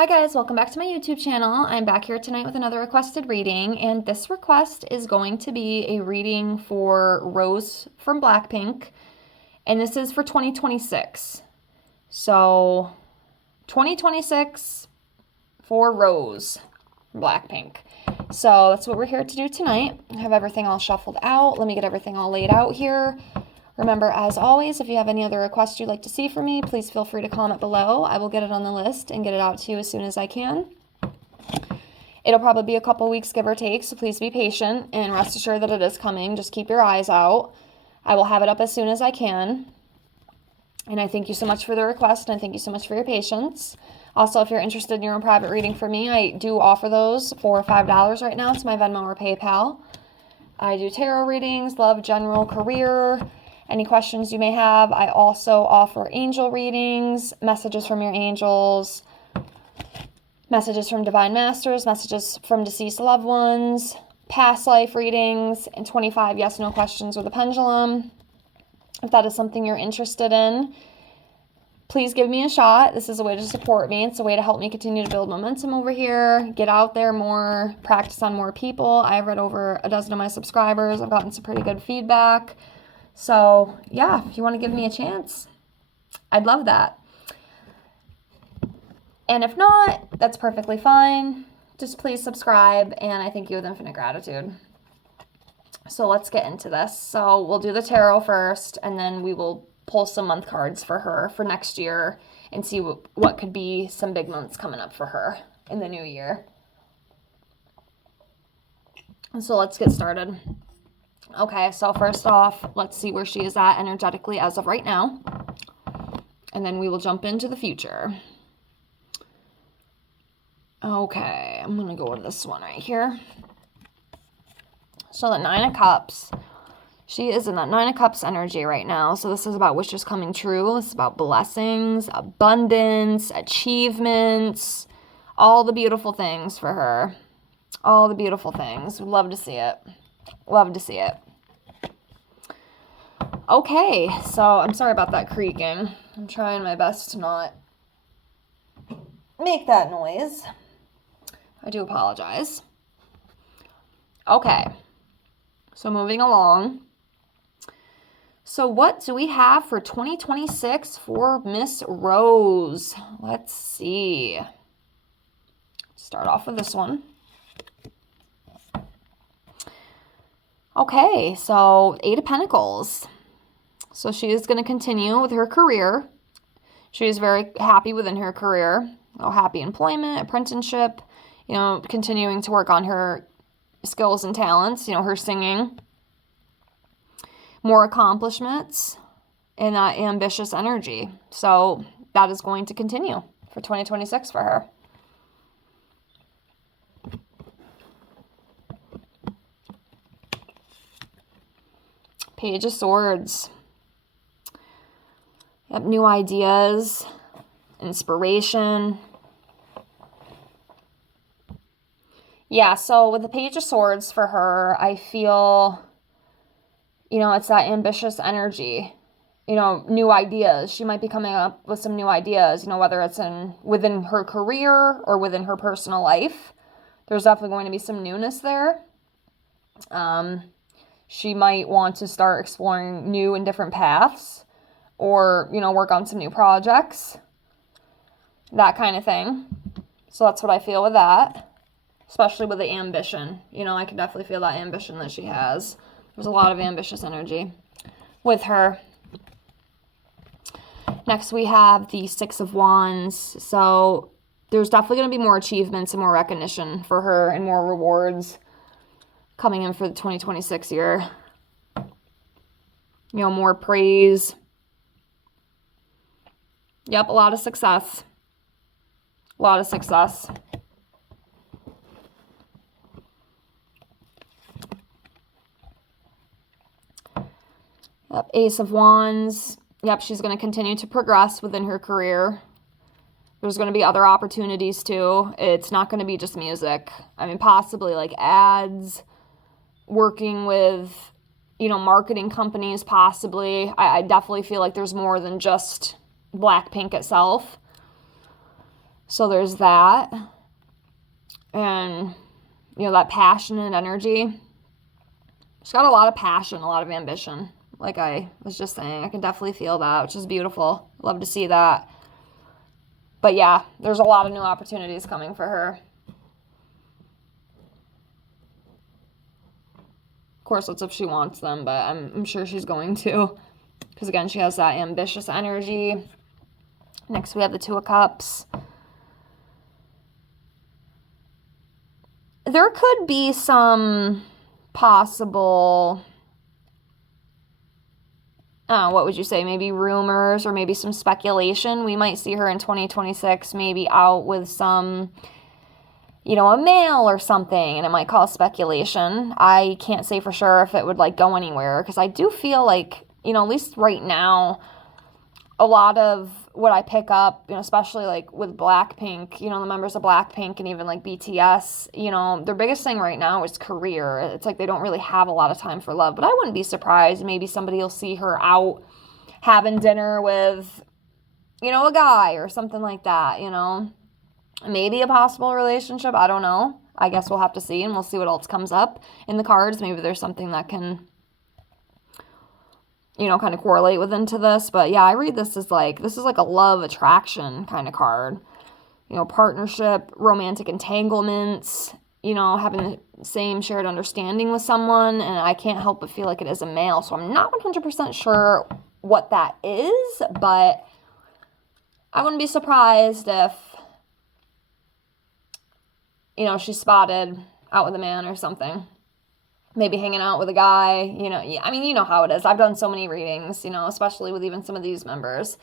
Hi guys, welcome back to my YouTube channel. I'm back here tonight with another requested reading, and this request is going to be a reading for Rose from Blackpink, and this is for 2026. So, 2026 for Rose from Blackpink. So, that's what we're here to do tonight. I have everything all shuffled out. Let me get everything all laid out here. Remember, as always, if you have any other requests you'd like to see from me, please feel free to comment below. I will get it on the list and get it out to you as soon as I can. It'll probably be a couple weeks, give or take, so please be patient and rest assured that it is coming. Just keep your eyes out. I will have it up as soon as I can. And I thank you so much for the request, and I thank you so much for your patience. Also, if you're interested in your own private reading from me, I do offer those for $5 right now. It's my Venmo or PayPal. I do tarot readings, love, general, career, any questions you may have. I also offer angel readings, messages from your angels, messages from divine masters, messages from deceased loved ones, past life readings, and 25 yes/no questions with a pendulum. If that is something you're interested in, please give me a shot. This is a way to support me. It's a way to help me continue to build momentum over here, get out there more, practice on more people. I've read over a dozen of my subscribers. I've gotten some pretty good feedback. So, yeah, if you want to give me a chance, I'd love that. And if not, that's perfectly fine. Just please subscribe, and I thank you with infinite gratitude. So let's get into this. So we'll do the tarot first, and then we will pull some month cards for her for next year and see what could be some big months coming up for her in the new year. And so let's get started. Okay, so first off, let's see where she is at energetically as of right now. And then we will jump into the future. Okay, I'm going to go with this one right here. So the Nine of Cups. She is in that Nine of Cups energy right now. So this is about wishes coming true. This is about blessings, abundance, achievements, all the beautiful things for her. All the beautiful things. We'd love to see it. Love to see it. Okay, so I'm sorry about that creaking. I'm trying my best to not make that noise. I do apologize. Okay, so moving along. So what do we have for 2026 for Miss Rose? Let's see. Start off with this one. Okay, so Eight of Pentacles. So she is going to continue with her career. She is very happy within her career. Happy employment, apprenticeship, continuing to work on her skills and talents, her singing. More accomplishments and that ambitious energy. So that is going to continue for 2026 for her. Page of Swords. Yep, new ideas, inspiration. Yeah, so with the Page of Swords for her, I feel, it's that ambitious energy, new ideas. She might be coming up with some new ideas, whether it's within her career or within her personal life. There's definitely going to be some newness there. She might want to start exploring new and different paths or, work on some new projects, that kind of thing. So that's what I feel with that, especially with the ambition. I can definitely feel that ambition that she has. There's a lot of ambitious energy with her. Next, we have the Six of Wands. So there's definitely going to be more achievements and more recognition for her and more rewards coming in for the 2026 year. More praise. Yep, a lot of success. A lot of success. Yep, Ace of Wands. Yep, she's going to continue to progress within her career. There's going to be other opportunities too. It's not going to be just music. Possibly like ads, working with, marketing companies possibly. I definitely feel like there's more than just Blackpink itself. So there's that. And, you know, that passionate energy. She's got a lot of passion, a lot of ambition. Like I was just saying, I can definitely feel that, which is beautiful. Love to see that. But yeah, there's a lot of new opportunities coming for her. Of course, that's if she wants them, but I'm sure she's going to. Because again, she has that ambitious energy. Next, we have the Two of Cups. There could be some possible, what would you say, maybe rumors or maybe some speculation. We might see her in 2026 maybe out with some, you know, a male or something, and it might cause speculation. I can't say for sure if it would like go anywhere, because I do feel like, you know, at least right now, a lot of what I pick up, you know, especially like with Blackpink, you know, the members of Blackpink and even like BTS, you know, their biggest thing right now is career. It's like they don't really have a lot of time for love, but I wouldn't be surprised. Maybe somebody will see her out having dinner with, you know, a guy or something like that, you know, maybe a possible relationship. I don't know. I guess we'll have to see, and we'll see what else comes up in the cards. Maybe there's something that can, you know, kind of correlate with into this. But yeah, I read this as like, this is like a love attraction kind of card. You know, partnership, romantic entanglements, you know, having the same shared understanding with someone. And I can't help but feel like it is a male. So I'm not 100% sure what that is, but I wouldn't be surprised if, you know, she's spotted out with a man or something. Maybe hanging out with a guy, you know, I mean, you know how it is. I've done so many readings, you know, especially with even some of these members.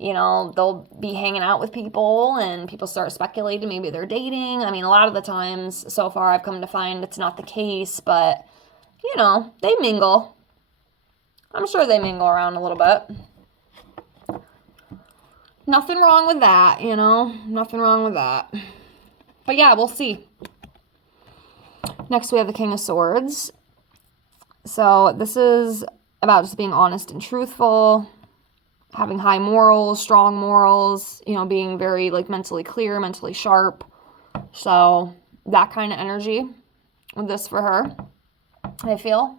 You know, they'll be hanging out with people and people start speculating maybe they're dating. I mean, a lot of the times so far I've come to find it's not the case, but, you know, they mingle. I'm sure they mingle around a little bit. Nothing wrong with that, you know, nothing wrong with that. But yeah, we'll see. Next, we have the King of Swords. So this is about just being honest and truthful, having high morals, strong morals, you know, being very like mentally clear, mentally sharp. So that kind of energy with this for her, I feel.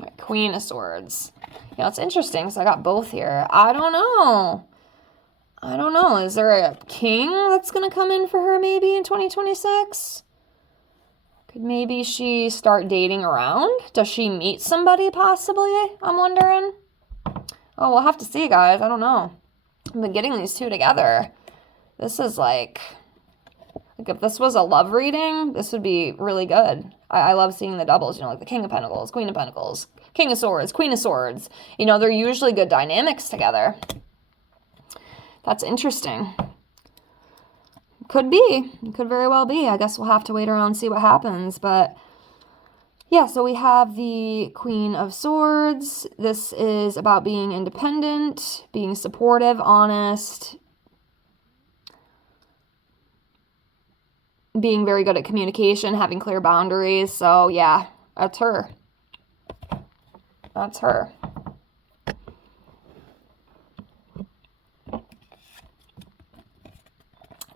Right, Queen of Swords. You know, it's interesting, so I got both here. I don't know. Is there a king that's going to come in for her maybe in 2026? Could maybe she start dating around? Does she meet somebody possibly? I'm wondering. Oh, we'll have to see, guys. I don't know. I've been getting these two together. This is like if this was a love reading, this would be really good. I love seeing the doubles, you know, like the King of Pentacles, Queen of Pentacles, King of Swords, Queen of Swords. You know, they're usually good dynamics together. That's interesting. Could be. Could very well be. I guess we'll have to wait around and see what happens. But yeah, so we have the Queen of Swords. This is about being independent, being supportive, honest, being very good at communication, having clear boundaries. So yeah, that's her. That's her.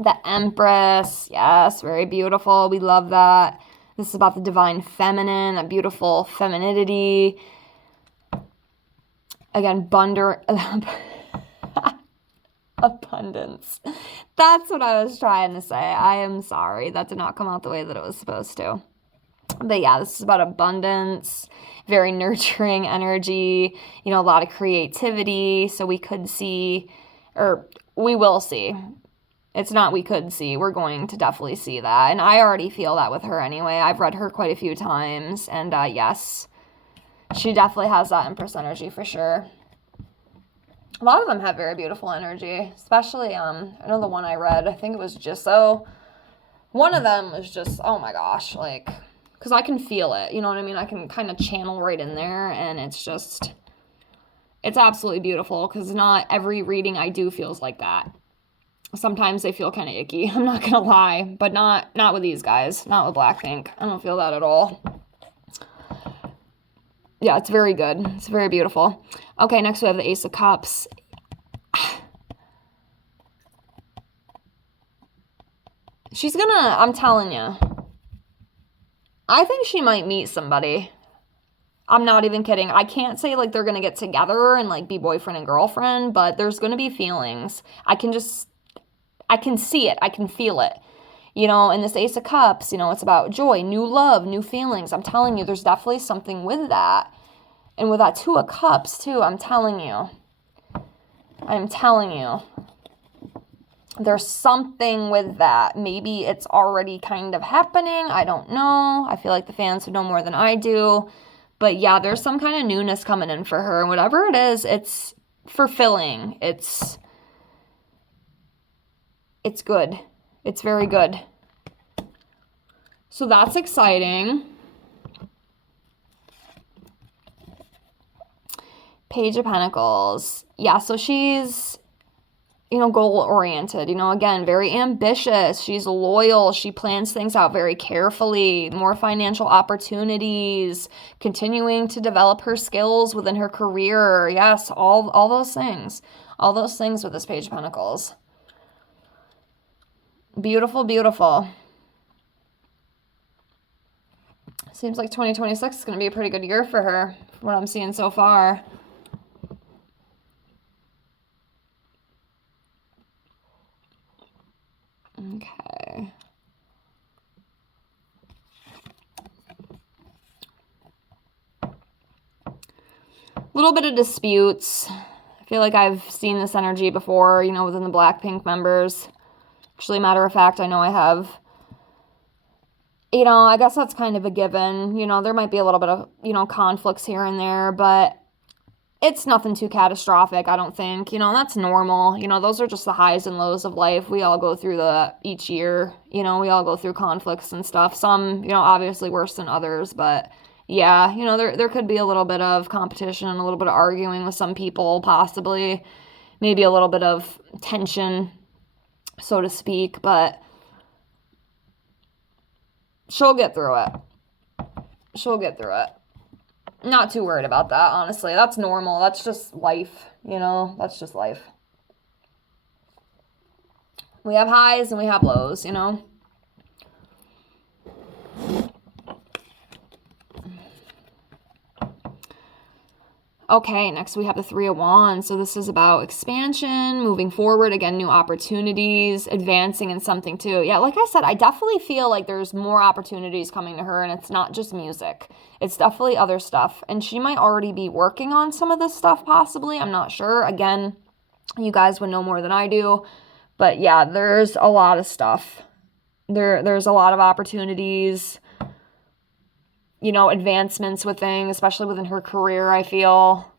The Empress, yes, very beautiful. We love that. This is about the divine feminine, that beautiful femininity. Again, abundance. That's what I was trying to say. I am sorry. That did not come out the way that it was supposed to. But yeah, this is about abundance, very nurturing energy, you know, a lot of creativity. So we could see, or we will see. It's not we could see. We're going to definitely see that. And I already feel that with her anyway. I've read her quite a few times. And yes, she definitely has that Empress energy for sure. A lot of them have very beautiful energy. Especially, I know the one I read, I think it was Jisso. One of them was just, oh my gosh, like, because I can feel it. You know what I mean? I can kind of channel right in there. And it's just, it's absolutely beautiful. Because not every reading I do feels like that. Sometimes they feel kind of icky, I'm not gonna lie, but not with these guys, not with Blackpink. I don't feel that at all. Yeah, it's very good. It's very beautiful. Okay, next we have the Ace of Cups. She's gonna, I'm telling you, I think she might meet somebody. I'm not even kidding. I can't say like they're gonna get together and like be boyfriend and girlfriend, but there's gonna be feelings. I can see it. I can feel it. You know, in this Ace of Cups, you know, it's about joy, new love, new feelings. I'm telling you, there's definitely something with that. And with that Two of Cups, too, I'm telling you. There's something with that. Maybe it's already kind of happening. I don't know. I feel like the fans would know more than I do. But yeah, there's some kind of newness coming in for her. And whatever it is, it's fulfilling. It's good. It's very good. So that's exciting. Page of Pentacles. Yeah, so she's, you know, goal-oriented. You know, again, very ambitious. She's loyal. She plans things out very carefully. More financial opportunities. Continuing to develop her skills within her career. Yes, all those things. All those things with this Page of Pentacles. Beautiful, beautiful. Seems like 2026 is going to be a pretty good year for her, from what I'm seeing so far. Okay. A little bit of disputes. I feel like I've seen this energy before, you know, within the Blackpink members. Actually, matter of fact, I know I have. You know, I guess that's kind of a given. You know, there might be a little bit of, you know, conflicts here and there, but it's nothing too catastrophic, I don't think. You know, that's normal. You know, those are just the highs and lows of life. We all go through each year. You know, we all go through conflicts and stuff. Some, you know, obviously worse than others, but yeah, you know, there could be a little bit of competition, a little bit of arguing with some people, possibly. Maybe a little bit of tension, so to speak, but she'll get through it. She'll get through it. Not too worried about that, honestly. That's normal. That's just life, you know? That's just life. We have highs and we have lows, you know? Okay, next we have the Three of Wands. So this is about expansion, moving forward, again, new opportunities, advancing in something too. Yeah, like I said, I definitely feel like there's more opportunities coming to her, and it's not just music. It's definitely other stuff. And she might already be working on some of this stuff, possibly. I'm not sure. Again, you guys would know more than I do. But yeah, there's a lot of stuff. There's a lot of opportunities, you know, advancements with things, especially within her career, I feel.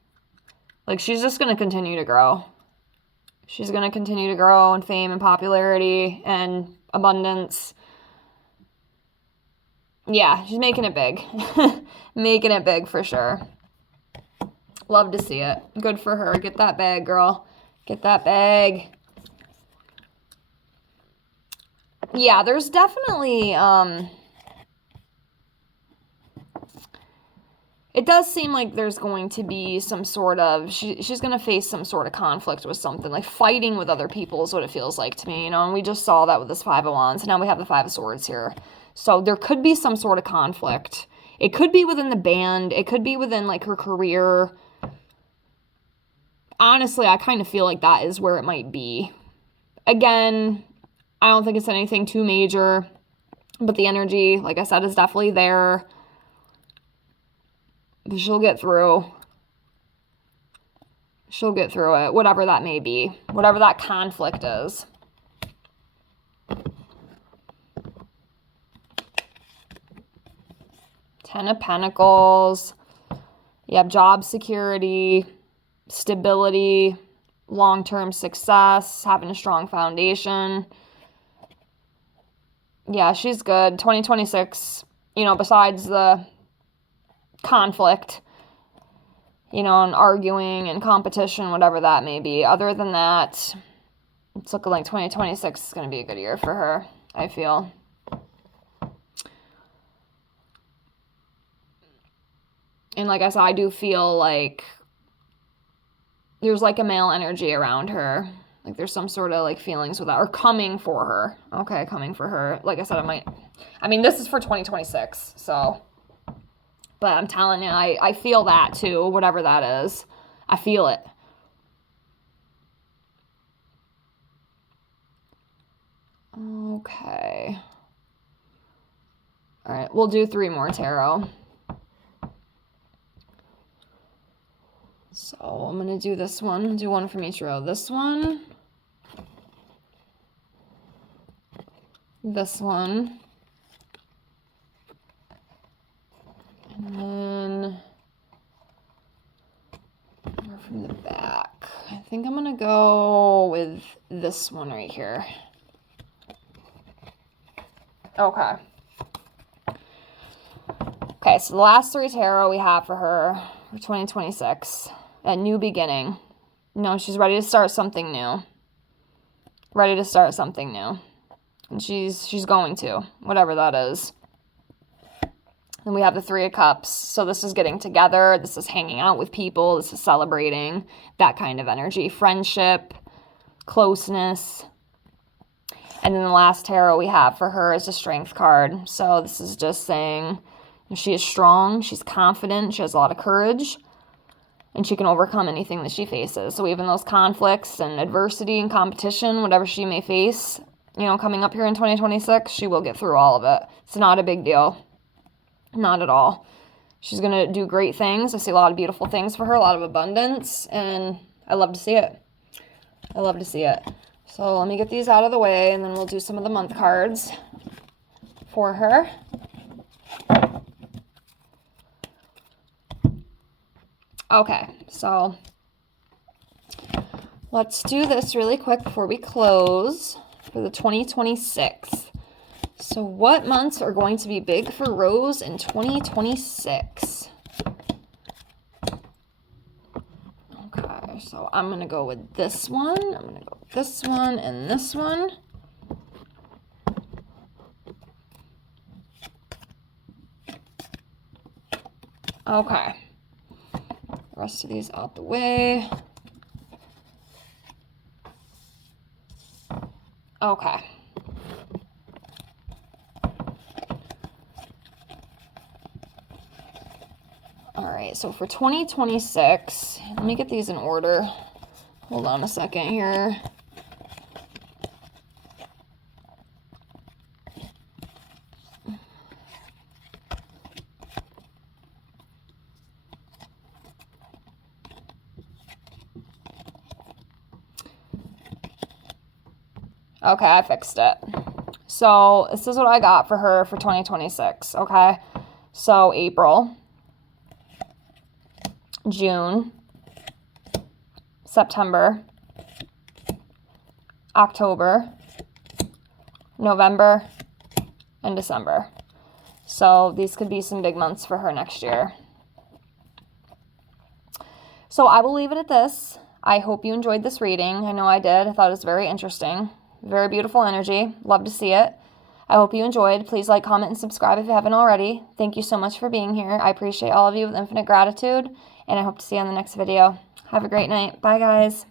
Like, she's just going to continue to grow. She's going to continue to grow in fame and popularity and abundance. Yeah, she's making it big. Making it big for sure. Love to see it. Good for her. Get that bag, girl. Get that bag. Yeah, there's definitely, it does seem like there's going to be some sort of, she's going to face some sort of conflict with something, like fighting with other people is what it feels like to me, you know, and we just saw that with this Five of Wands, and now we have the Five of Swords here. So there could be some sort of conflict. It could be within the band. It could be within, like, her career. Honestly, I kind of feel like that is where it might be. Again, I don't think it's anything too major, but the energy, like I said, is definitely there. She'll get through. She'll get through it, whatever that may be, whatever that conflict is. Ten of Pentacles. You have job security, stability, long-term success, having a strong foundation. Yeah, she's good. 2026, you know, besides the conflict, you know, and arguing and competition, whatever that may be. Other than that, it's looking like 2026 is going to be a good year for her, I feel. And like I said, I do feel like there's like a male energy around her. Like there's some sort of like feelings with that, or coming for her. Okay, coming for her. Like I said, this is for 2026, so. But I'm telling you, I feel that too, whatever that is. I feel it. Okay. All right, we'll do 3 more tarot. So I'm going to do this one. Do one from each row. This one. This one. And then more from the back. I think I'm going to go with this one right here. Okay. Okay, so the last 3 tarot we have for her for 2026. A new beginning. No, she's ready to start something new. Ready to start something new. And she's going to, whatever that is. Then we have the 3 of Cups. So this is getting together. This is hanging out with people. This is celebrating. That kind of energy. Friendship. Closeness. And then the last tarot we have for her is the Strength card. So this is just saying she is strong. She's confident. She has a lot of courage. And she can overcome anything that she faces. So even those conflicts and adversity and competition, whatever she may face, coming up here in 2026, she will get through all of it. It's not a big deal. Not at all. She's going to do great things. I see a lot of beautiful things for her, a lot of abundance, and I love to see it. I love to see it. So let me get these out of the way, and then we'll do some of the month cards for her. Okay, so let's do this really quick before we close for the 2026. So what months are going to be big for Rose in 2026? Okay, so I'm going to go with this one. I'm going to go with this one and this one. Okay. The rest of these out the way. Okay. All right, so for 2026, let me get these in order. Hold on a second here. Okay, I fixed it. So this is what I got for her for 2026, okay? So April, June, September, October, November, and December. So these could be some big months for her next year. So I will leave it at this. I hope you enjoyed this reading. I know I did. I thought it was very interesting. Very beautiful energy. Love to see it. I hope you enjoyed. Please like, comment, and subscribe if you haven't already. Thank you so much for being here. I appreciate all of you with infinite gratitude, and I hope to see you on the next video. Have a great night. Bye, guys.